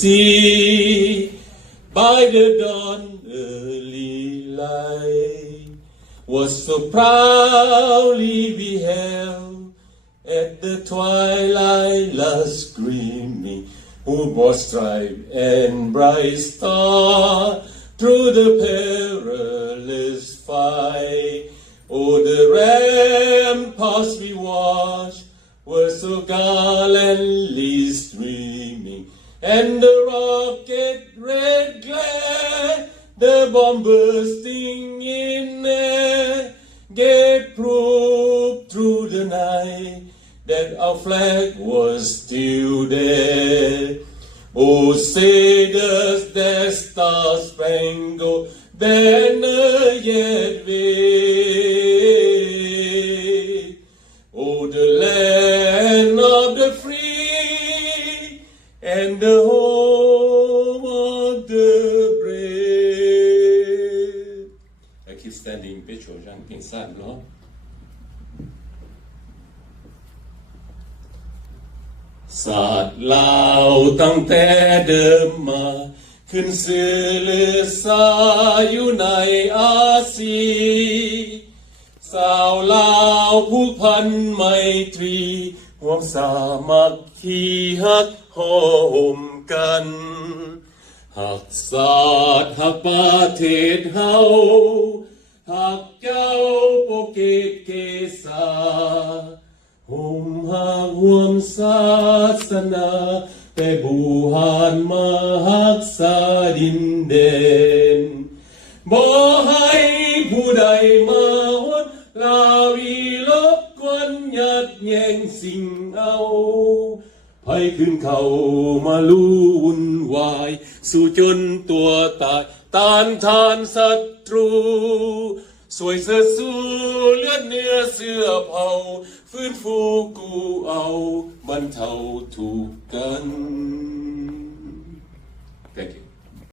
sea by the dawn early light was so proudly we held at the twilight last gleaming, who brought stripe and bright star through the perilous fight. Oh, the ramparts we watched were so gallantly streaming, and the rocket red glare, the bomb bursting in air, gave proof through the night that our flag was still there. Oh, say does that star-spangled banner yet wave? Oh, the land of the free and the home of the brave. I keep standing picture ช่างเพียงสั้นเนาะศาสตร์ลาวตั้งแต่เดิมมาขึ้นสื่อลือสาอยู่ในอาซีสาวลาวผูกพันไมตรีร่วมสามัคคีฮักหอมกันหักศาสตร์หักประเทศเฮาหักเจ้าโปเกตเกษาห่มหักห่วมศาสนาแต่บูหานมาหักษาดินแดนบ่ให้ผู้ใดมาหดลาวีลบกวนยัดแย่งสิ่งเอาให้ขึ้นเขามาลู่วุ่นวายสู้จนตัวตายต้านทานศัตรูสวยเสือสู้เลือดเนื้อเสื้อเผาฟื้นฟูกูเอาบรรเทาทุกข์กัน Thank you